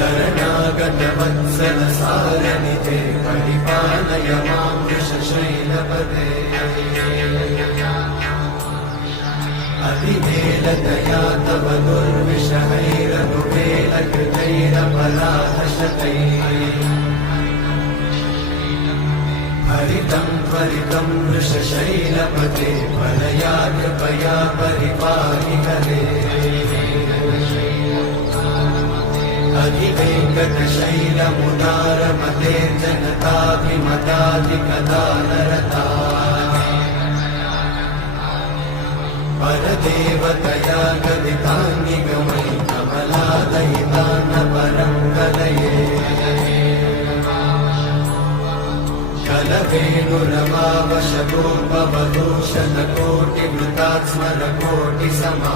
शरणागतवत्सलसारनिधे परिपालय मां वृषशैलपदे अतिवेलतया तव दुर्विषहैरनुवेलकृतैरपराधशतैः हरितं त्वरितं वृषशैलपते परया कृपया परिपाहि हरे अधिवेङ्कटशैलमुदारमते जनताभिमताधिकदानरता परदेवतया गदिताङ्गिगमयि कमलादयितान्न परं कलये कलवेणुरमावशतोपवदूषणकोटिवृतात् स्मरकोटिसमा